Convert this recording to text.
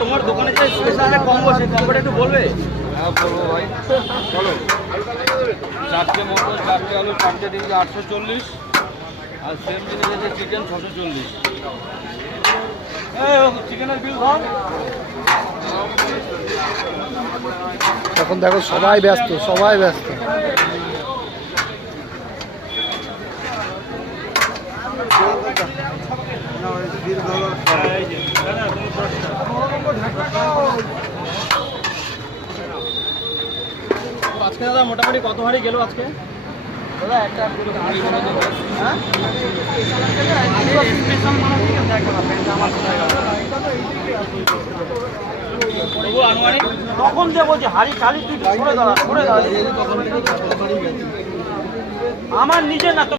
তোমার দোকানে যে স্পেশালটা কম্বো সেই কম্বোটা একটু বলবে? হ্যাঁ বলবো ভাই, বলো। 4টে মটন, 4টে আলু, 4টে ডিম 840, আর সেম জিনিস আছে চিকেন 640। চিকেনের বিল ধর। এখন দেখো সবাই ব্যস্ত, সবাই ব্যস্ত। আজকে দাদা মোটামুটি কত হাড়ি গেল আজকে? দাদা একটা হ্যাঁ আনুমানিক তখন যে বলছি হাড়ি চালি তুই সরে দাঁড়া, সরে দাঁড়া। আমার নিজের না।